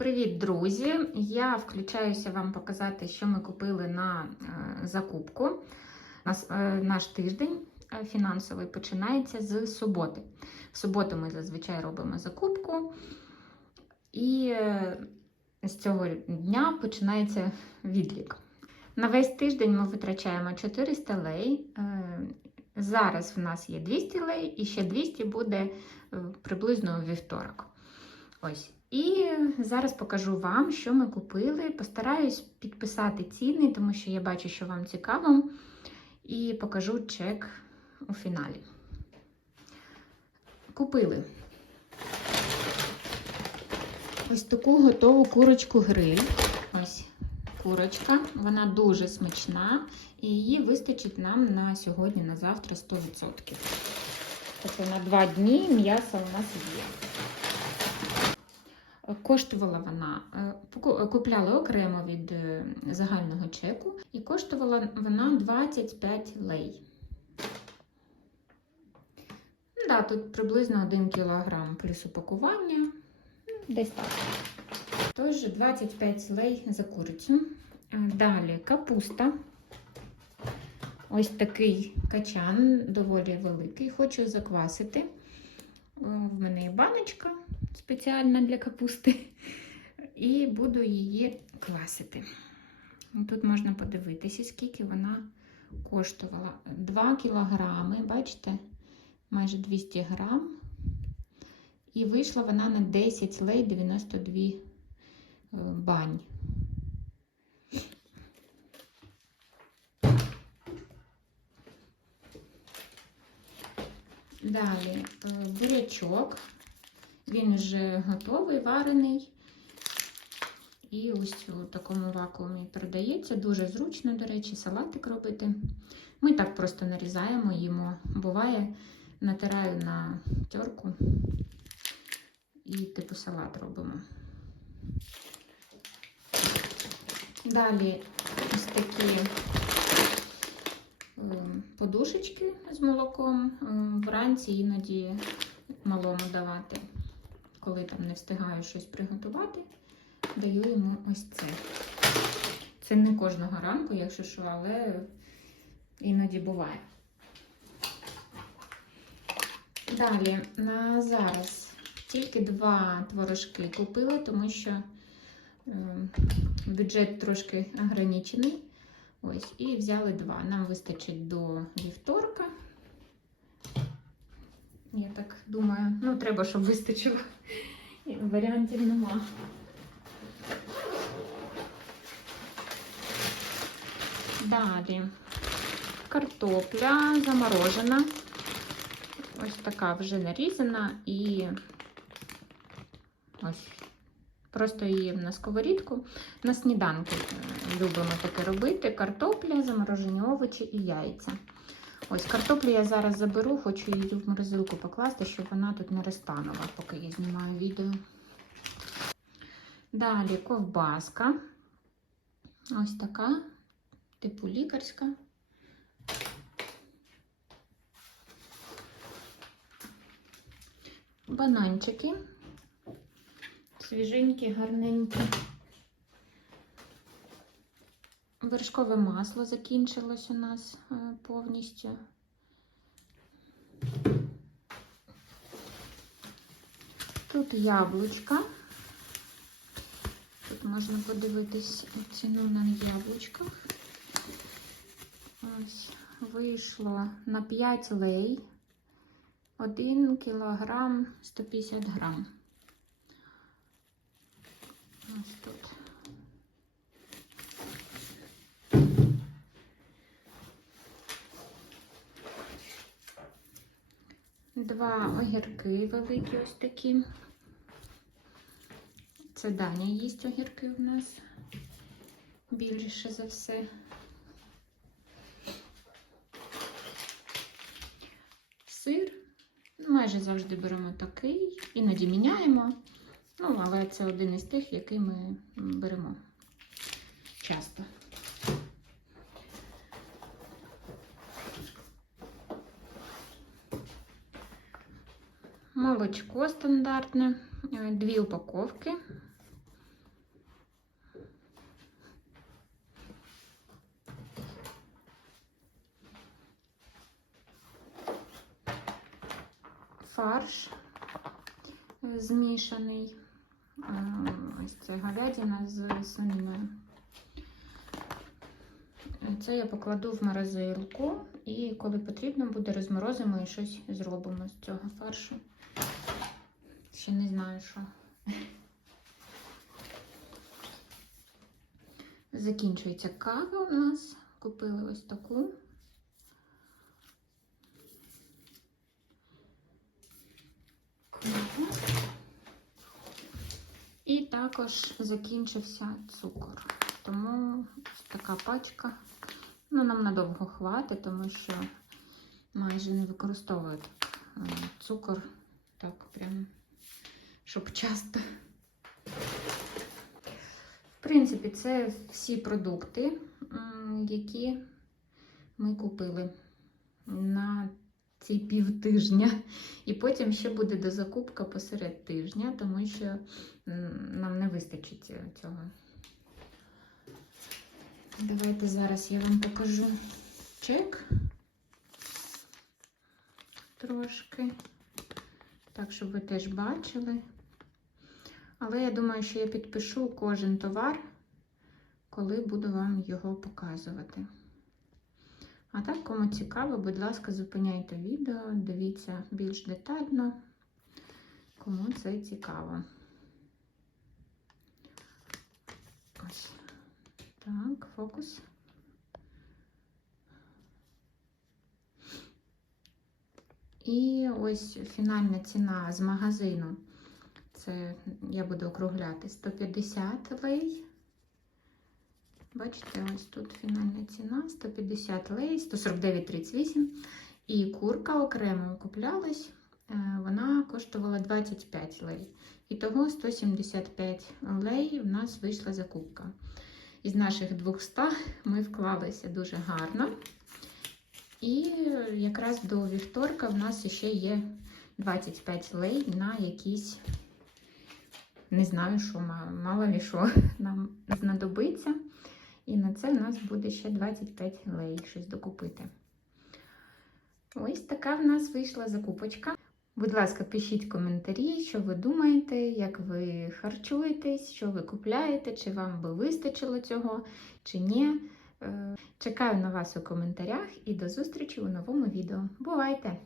Привіт, друзі! Я включаюся вам показати, що ми купили на е, закупку. Е, наш тиждень е, фінансовий починається з суботи. В суботу ми зазвичай робимо закупку, і з цього дня починається відлік. На весь тиждень ми витрачаємо 400 лей. Зараз в нас є 200 лей, і ще 200 буде приблизно у вівторок. Ось. І зараз покажу вам, що ми купили. Постараюсь підписати ціни, тому що я бачу, що вам цікаво. І покажу чек у фіналі. Купили ось таку готову курочку гриль. Ось курочка. Вона дуже смачна, і її вистачить нам на сьогодні, на завтра 100%. Тобто на два дні м'ясо у нас є. Коштувала вона, е, купляли окремо від е, загального чеку, і коштувала вона 25 лей. Да, тут приблизно 1 кг плюс упакування. Десь так. Тож 25 лей за курицю. Далі капуста. Ось такий качан, доволі великий. Хочу заквасити. В мене є баночка спеціальна для капусти. І буду її квасити. Тут можна подивитися, скільки вона коштувала. 2 кілограми, бачите, майже 200 грам. І вийшла вона на 10 лей 92 бань. Далі бурячок. Він вже готовий, варений. І ось у такому вакуумі продається. Дуже зручно, до речі, салатик робити. Ми так просто нарізаємо, їмо. Буває, натираю на терку і типу салат робимо. Далі ось такі подушечки з молоком. Вранці іноді малому давати, коли там не встигаю щось приготувати, даю йому ось це. Це не кожного ранку, якщо що, але іноді буває. Далі, на зараз тільки два творожки купила, тому що бюджет трошки ограничений. Ось, і взяли два. Нам вистачить до вівторка. Я так думаю, ну, треба, щоб вистачило. Варіантів нема. Далі картопля заморожена. Ось така вже нарізана і ось. Просто її на сковорідку. На сніданки любимо таке робити. Картопля, заморожені овочі і яйця. Ось картоплю я зараз заберу, хочу її в морозилку покласти, щоб вона тут не розтанула, поки я знімаю відео. Далі ковбаска. Ось така, типу лікарська. Бананчики. Свіженькі, гарненькі. Вершкове масло закінчилось у нас е, повністю. Тут яблучка. Тут можна подивитись ціну на яблучках. Ось, вийшло на 5 лей 1 кілограм 150 грам. Ось тут. Два огірки великі ось такі. Це Даня їсть огірки в нас більше за все. Сир. Майже завжди беремо такий, іноді міняємо. Ну, але це один із тих, який ми беремо часто. молочко стандартне, е, дві упаковки. Фарш е, змішаний, е, ось це говядина з свининою. Це я покладу в морозилку, і коли потрібно, буде розморозимо і щось зробимо з цього фаршу. Ще не знаю, що. Закінчується кава у нас. Купили ось таку. І також закінчився цукор. Тому ось така пачка. Ну, нам надовго хватить, тому що майже не використовую так, е, цукор так прям, щоб часто. В принципі, це всі продукти, які ми купили на ці півтижня. І потім ще буде дозакупка посеред тижня, тому що нам не вистачить цього. Давайте зараз я вам покажу чек трошки, так, щоб ви теж бачили. Але я думаю, що я підпишу кожен товар, коли буду вам його показувати. А так, кому цікаво, будь ласка, зупиняйте відео, дивіться більш детально, кому це цікаво. Ось. Так, фокус. І ось фінальна ціна з магазину. Це я буду округляти 150 лей. Бачите, ось тут фінальна ціна 150 лей, 149,38. І курка окремо куплялась, е, вона коштувала 25 лей. І того 175 лей в нас вийшла закупка. Із наших 200 ми вклалися дуже гарно. І якраз до вівторка в нас ще є 25 лей на якісь, не знаю, що мало ли що нам знадобиться. І на це в нас буде ще 25 лей щось докупити. Ось така в нас вийшла закупочка. Будь ласка, пишіть коментарі, що ви думаєте, як ви харчуєтесь, що ви купляєте, чи вам би вистачило цього, чи ні. Е, Чекаю на вас у коментарях і до зустрічі у новому відео. Бувайте!